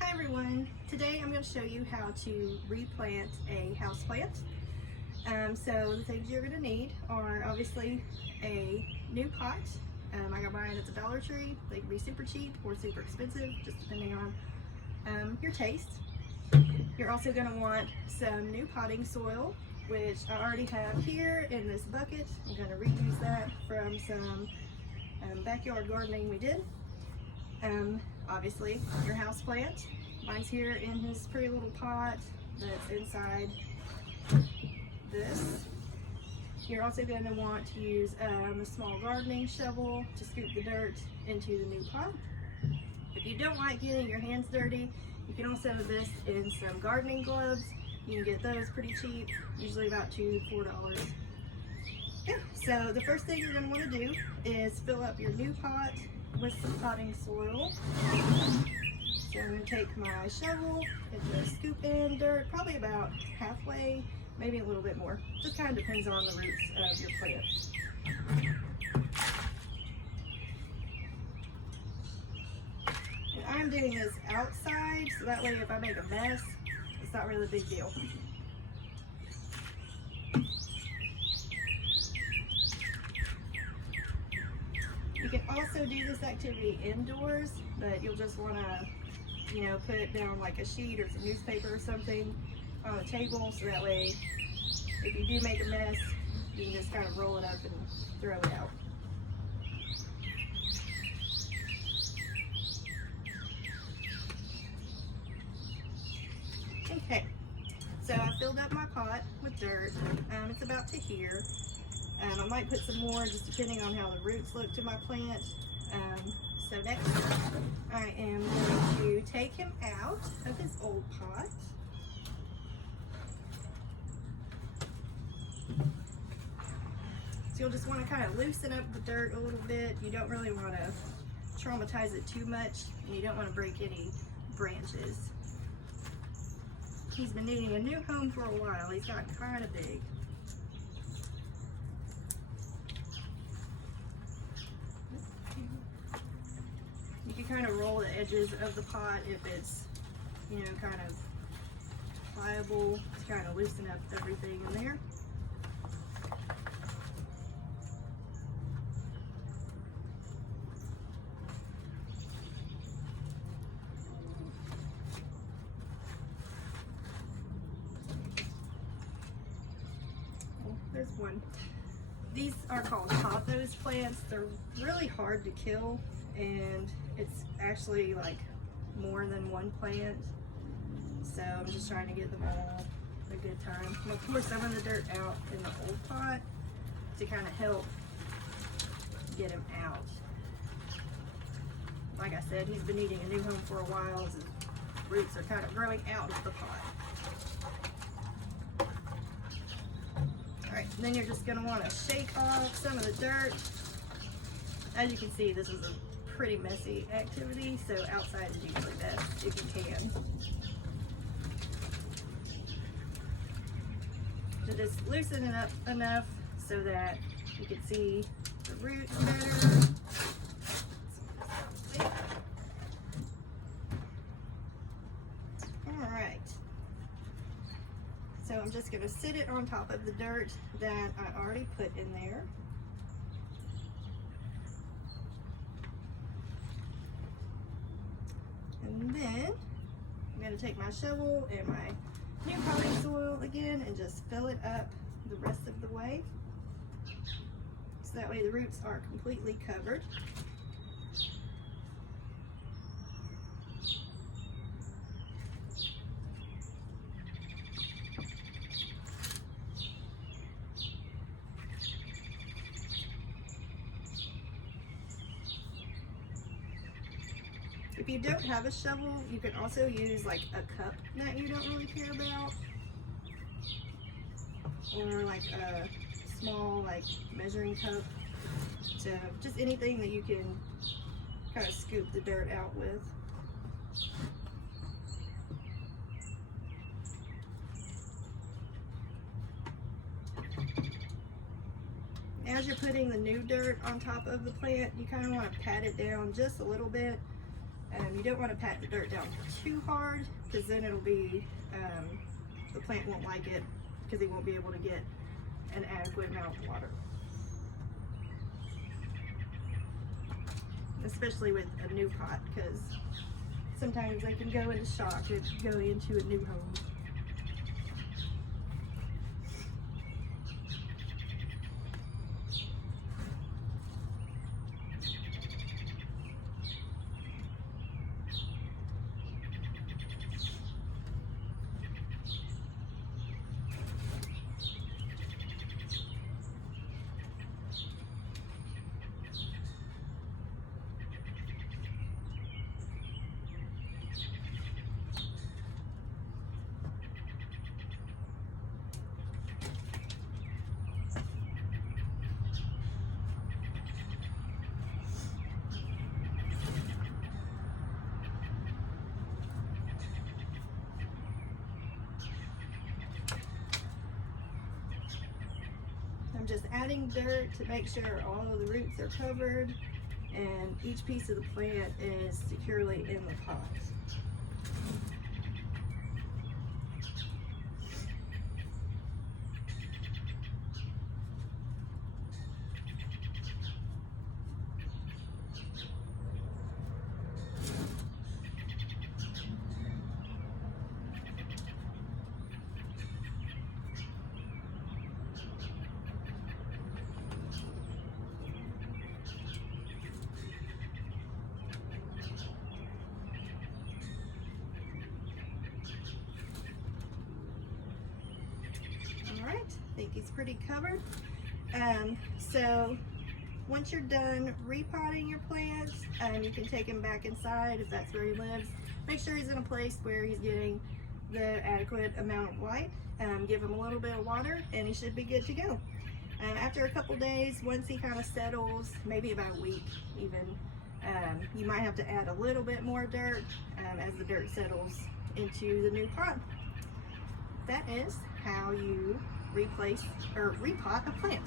Hi everyone, today I'm going to show you how to replant a houseplant. So the things you're going to need are obviously a new pot. I got mine at the Dollar Tree. They can be super cheap or super expensive, just depending on your taste. You're also going to want some new potting soil, which I already have here in this bucket. I'm going to reuse that from some backyard gardening we did. Obviously your house plant. Mine's here in his pretty little pot that's inside this. You're also going to want to use a small gardening shovel to scoop the dirt into the new pot. If you don't like getting your hands dirty, you can also invest in some gardening gloves. You can get those pretty cheap, usually about $2–4. Okay, so the first thing you're going to want to do is fill up your new pot with some potting soil. So I'm going to take my shovel and just scoop in dirt, probably about halfway, maybe a little bit more. Just kind of depends on the roots of your plant. And I'm doing this outside, so that way if I make a mess, it's not really a big deal. You can also do this activity indoors, but you'll just want to, put down like a sheet or some newspaper or something on the table, so that way if you do make a mess, you can just kind of roll it up and throw it out. Okay, so I filled up my pot with dirt. It's about to here. I might put some more just depending on how the roots look to my plant. So next, I am going to take him out of his old pot. So you'll just want to kind of loosen up the dirt a little bit. You don't really want to traumatize it too much, and you don't want to break any branches. He's been needing a new home for a while. He's gotten kind of big. You can kind of roll the edges of the pot if it's, kind of pliable, to kind of loosen up everything in there. Oh, there's one. These are called pothos plants. They're really hard to kill, and it's actually like more than one plant, so I'm just trying to get them all a good time. I'm gonna pour some of the dirt out in the old pot to kind of help get him out. Like I said, he's been needing a new home for a while as his roots are kind of growing out of the pot. Alright, then you're just going to want to shake off some of the dirt. As you can see, this is a pretty messy activity, so outside is usually best if you can. So just loosen it up enough so that you can see the roots better. Alright. So I'm just going to sit it on top of the dirt that I already put in there. And then I'm going to take my shovel and my new potting soil again and just fill it up the rest of the way. So that way the roots are completely covered. If you don't have a shovel, you can also use like a cup that you don't really care about, or like a small measuring cup, so just anything that you can kind of scoop the dirt out with. As you're putting the new dirt on top of the plant, you kind of want to pat it down just a little bit You don't want to pat the dirt down too hard, because then it'll be, the plant won't like it, because it won't be able to get an adequate amount of water. Especially with a new pot, because sometimes they can go into shock and go into a new home. I'm just adding dirt to make sure all of the roots are covered and each piece of the plant is securely in the pot. I think it's pretty covered. So once you're done repotting your plants, you can take him back inside if that's where he lives. Make sure he's in a place where he's getting the adequate amount of light. Give him a little bit of water and he should be good to go. After a couple days, once he kind of settles, maybe about a week even, you might have to add a little bit more dirt as the dirt settles into the new pot. That is how you replace or repot a plant.